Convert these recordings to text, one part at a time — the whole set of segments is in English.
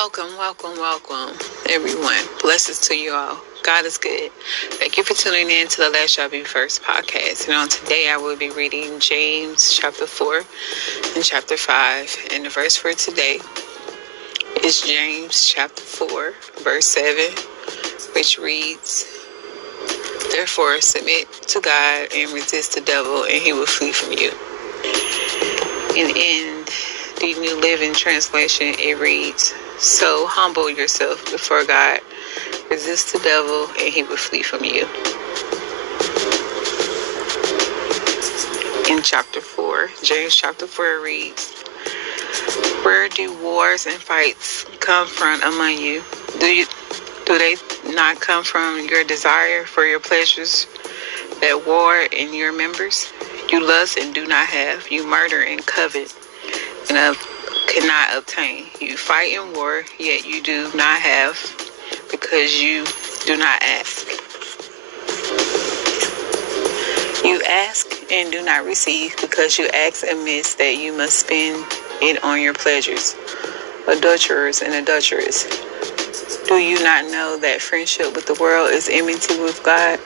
Welcome, everyone. Blessings to you all. God is good. Thank you for tuning in to the Let Shall Be First podcast. And on today, I will be reading James chapter 4 and chapter 5. And the verse for today is James chapter 4, verse 7, which reads, "Therefore, submit to God and resist the devil, and he will flee from you." And in the New Living Translation, it reads, "So humble yourself before God, resist the devil, and he will flee from you." In chapter 4, James chapter 4 reads, "Where do wars and fights come from among you? Do they not come from your desire for your pleasures that war in your members? You lust and do not have. You murder and covet and cannot obtain. You fight in war, yet you do not have, because you do not ask. You ask and do not receive, because you ask amiss, that you must spend it on your pleasures. Adulterers and adulteresses, do you not know that friendship with the world is enmity with God?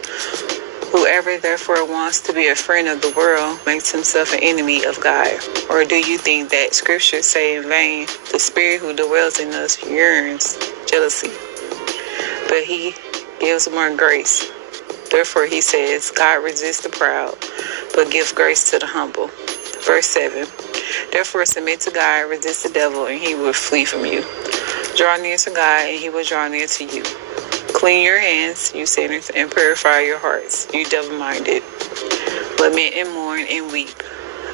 Whoever therefore wants to be a friend of the world makes himself an enemy of God. Or do you think that scriptures say in vain, the spirit who dwells in us yearns jealousy? But he gives more grace. Therefore he says, God resists the proud, but gives grace to the humble." Verse 7, "Therefore submit to God, resist the devil, and he will flee from you. Draw near to God, and he will draw near to you. Clean your hands, you sinners, and purify your hearts, you double-minded. Lament and mourn and weep.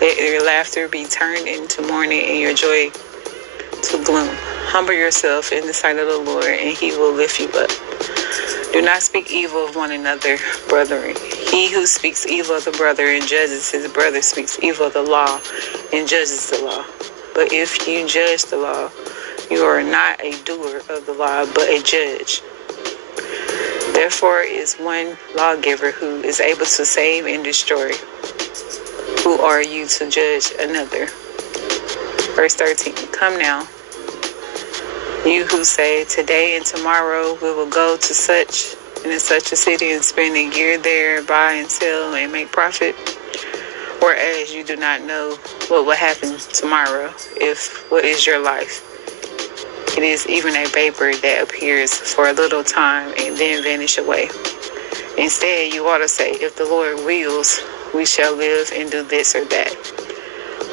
Let your laughter be turned into mourning and your joy to gloom. Humble yourself in the sight of the Lord, and he will lift you up. Do not speak evil of one another, brethren. He who speaks evil of the brother and judges his brother speaks evil of the law and judges the law. But if you judge the law, you are not a doer of the law, but a judge. Therefore is one lawgiver who is able to save and destroy. Who are you to judge another?" Verse 13, "Come now, you who say, today and tomorrow we will go to such and in such a city and spend a year there, buy and sell and make profit, whereas you do not know what will happen tomorrow. If what is your life? It is even a vapor that appears for a little time and then vanish away. Instead, you ought to say, if the Lord wills, we shall live and do this or that.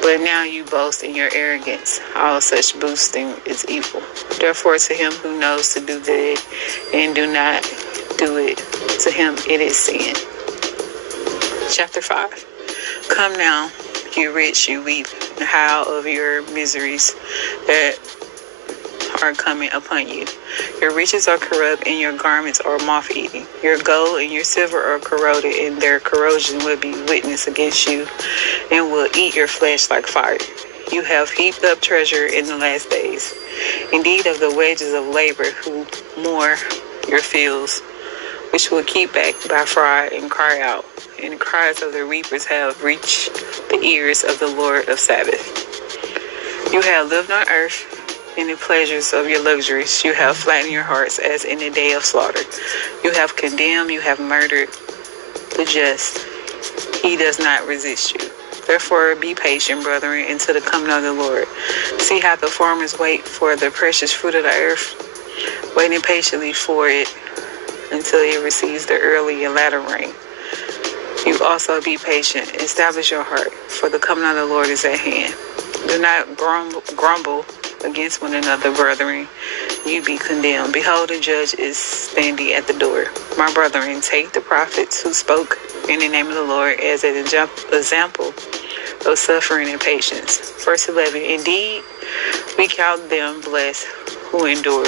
But now you boast in your arrogance. All such boasting is evil. Therefore, to him who knows to do good and do not do it, to him it is sin." Chapter 5. "Come now, you rich, you weep and howl of your miseries that are coming upon you. Your riches are corrupt and your garments are moth-eaten. Your gold and your silver are corroded, and their corrosion will be witness against you and will eat your flesh like fire. You have heaped up treasure in the last days. Indeed, of the wages of labor who moor your fields, which will keep back by fraud and cry out. And the cries of the reapers have reached the ears of the Lord of Sabbath. You have lived on earth in the pleasures of your luxuries. You have flattened your hearts as in the day of slaughter. You have condemned, you have murdered the just. He does not resist you. Therefore be patient, brethren, until the coming of the Lord. See how the farmers wait for the precious fruit of the earth, waiting patiently for it until it receives the early and latter rain. You also be patient, establish your heart, for the coming of the Lord is at hand. Do not grumble against one another, brethren, you be condemned. Behold, the judge is standing at the door. My brethren, take the prophets who spoke in the name of the Lord as an example of suffering and patience." Verse 11, "Indeed, we count them blessed who endure.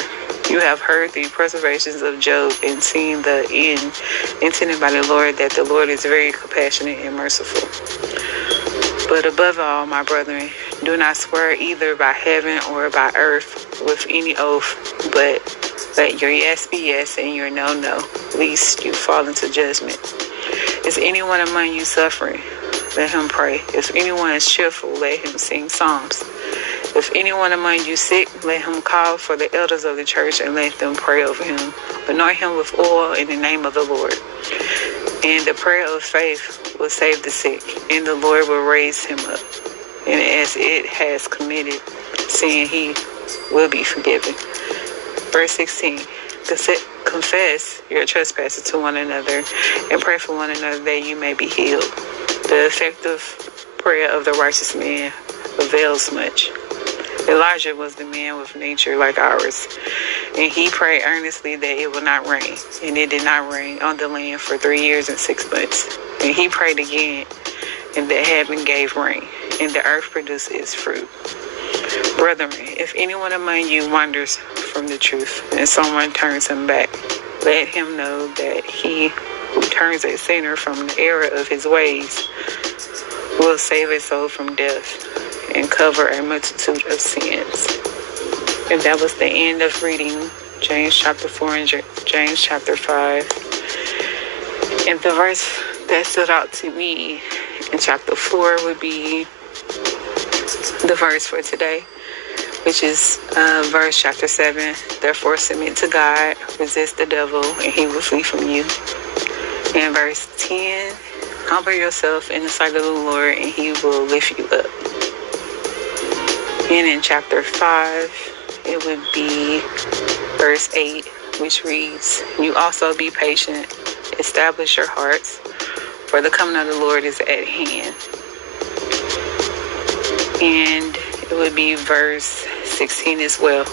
You have heard the preservations of Job and seen the end intended by the Lord, that the Lord is very compassionate and merciful. But above all, my brethren, do not swear either by heaven or by earth with any oath, but let your yes be yes and your no, no, lest you fall into judgment. Is anyone among you suffering? Let him pray. If anyone is cheerful, let him sing psalms. If anyone among you sick, let him call for the elders of the church and let them pray over him. Anoint him with oil in the name of the Lord. And the prayer of faith will save the sick, and the Lord will raise him up. And as it has committed sin, he will be forgiven. Verse 16. Confess your trespasses to one another and pray for one another that you may be healed. The effective prayer of the righteous man avails much. Elijah was the man with nature like ours, and he prayed earnestly that it would not rain, and it did not rain on the land for 3 years and 6 months. And he prayed again, and the heaven gave rain, and the earth produced its fruit. Brethren, if anyone among you wanders from the truth, and someone turns him back, let him know that he who turns a sinner from the error of his ways will save a soul from death and cover a multitude of sins. And that was the end of reading James chapter 4 and James chapter 5. And the verse that stood out to me in chapter 4 would be the verse for today, which is verse chapter 7. Therefore submit to God, resist the devil, and he will flee from you. And verse 10, humble yourself in the sight of the Lord, and he will lift you up. And in chapter 5, it would be verse 8, which reads, you also be patient, establish your hearts, for the coming of the Lord is at hand. And it would be verse 16 as well,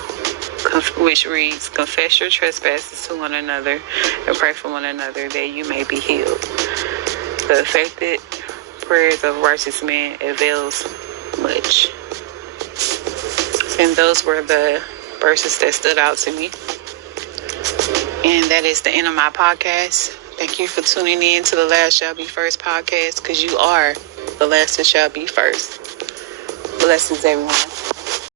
which reads, confess your trespasses to one another and pray for one another that you may be healed. The effective prayers of righteous man avails much. And those were the verses that stood out to me. And that is the end of my podcast. Thank you for tuning in to the Last Shall Be First podcast, because you are the last that shall be first. Blessings, everyone.